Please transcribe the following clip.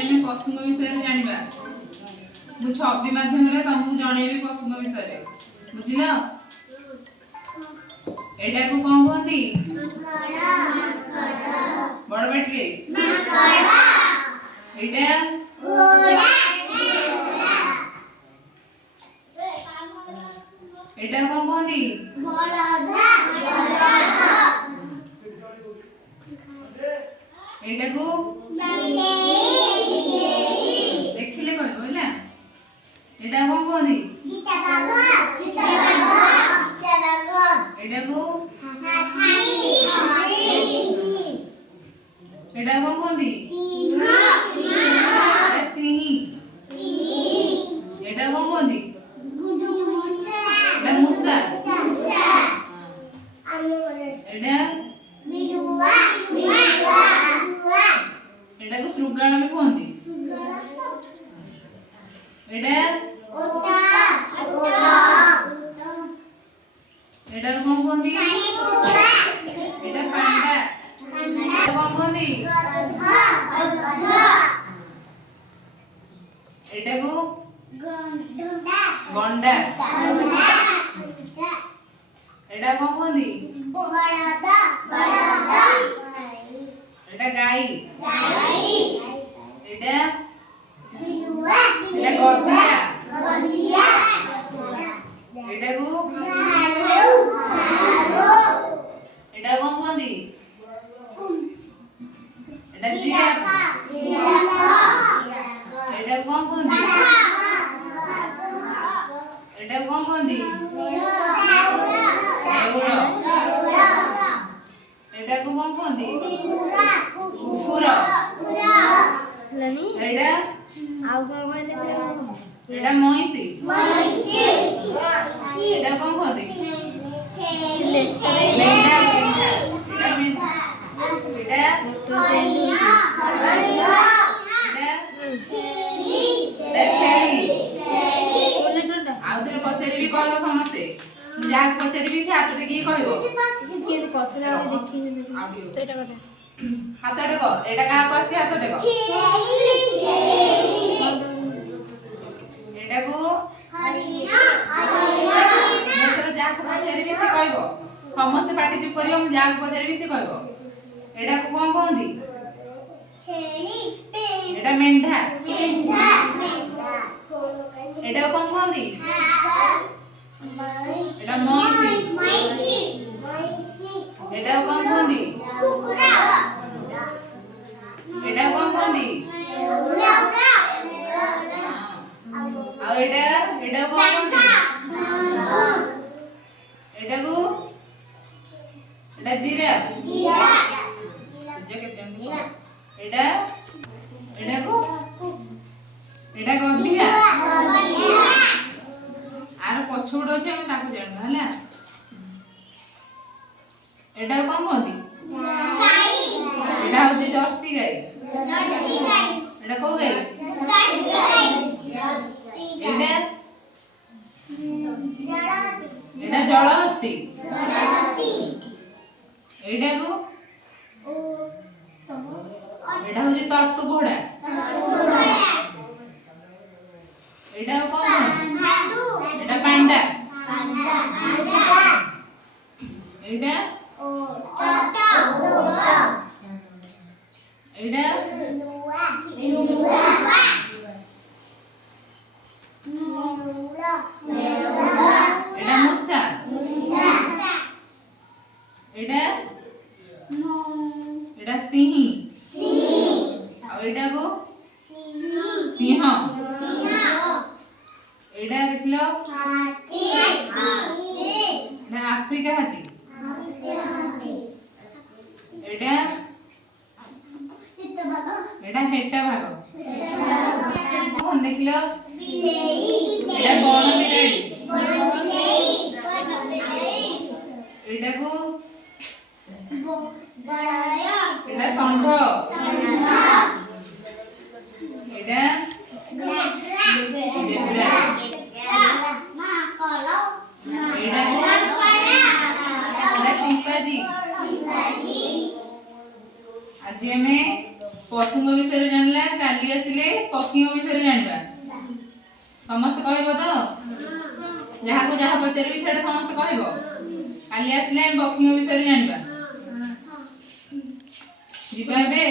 आम पशु विषय जाना मु छवि माध्यम तुमको जनइबी पशु विषय बुझल एटा को कौन कहती बड़ पाटी एटा एटा कौन कहती एटा को देखिले कहबो होला एटा कौन कहती एटा को एटा कौन कहती सिंही एटा कौन कहती एटा मूसा एटा एटा को श्रुगाल में कहती एटा एटा कौन कहती एटा पांडा एटा कौन कहती एटा को गंडा एटा कौन कहती एटा गाई एटा एटा गधिया एटा को एटा कौन कहती एटा जिराफ एटा कौन कहती एटा कौन कहती एटा को कौन कहती कुकुर एटा एटा महिषी एटा कौन कहती मेंढा एटा आउथरे पचारि भी कहबो समस्ते जहा पचारि भी से हाथ देखि कहबो हाथ देखो एटा कहा को आसी हाथ देखो एटा को मतलब जहा को पचारि भी से कहबो समस्ते पार्टी चुप करियो हम जहा को पचारि भी से कहबो एटा को कोन कहंदी एटा मेंढा एटा कोन कहंदी एटा महिषी एटा कोन कहंदी एटा कोन कहंदी आ एटा एटा कोन कहंदी एटा को एटा जिराफ एटा एटा को एटा गधिया आर पछुड़ अछि हम ताको जानबा हला एटा कोन कहंती गाई एटा होची जर्सी गाई एटा को गाई एटा एटा जलहस्ती एटा को एटा होची तट्टू घोड़ा एटा कोन एटा पांडा एटा एटा एटा मूसा एटा एटा सिंही और एटा को सिंह एटा देखलो एटा अफ्रीका हाथी एटा एटा हेटा भाग कोन देखलो एटा बड़ बिराड़ी एटा को एटा षंढ एटा जेब्रा एटा को एटा सिंपाजी आज हमें पशुଙ୍କ विषय जानिला काली आसिले पक्षीଙ୍କ विषय जानिबा समस्त कहबो तो जहाँ को जहाँ पचारि सेटा समस्त कहबो काली आसिले पक्षीଙ୍କ विषय जानिबा जीवा बे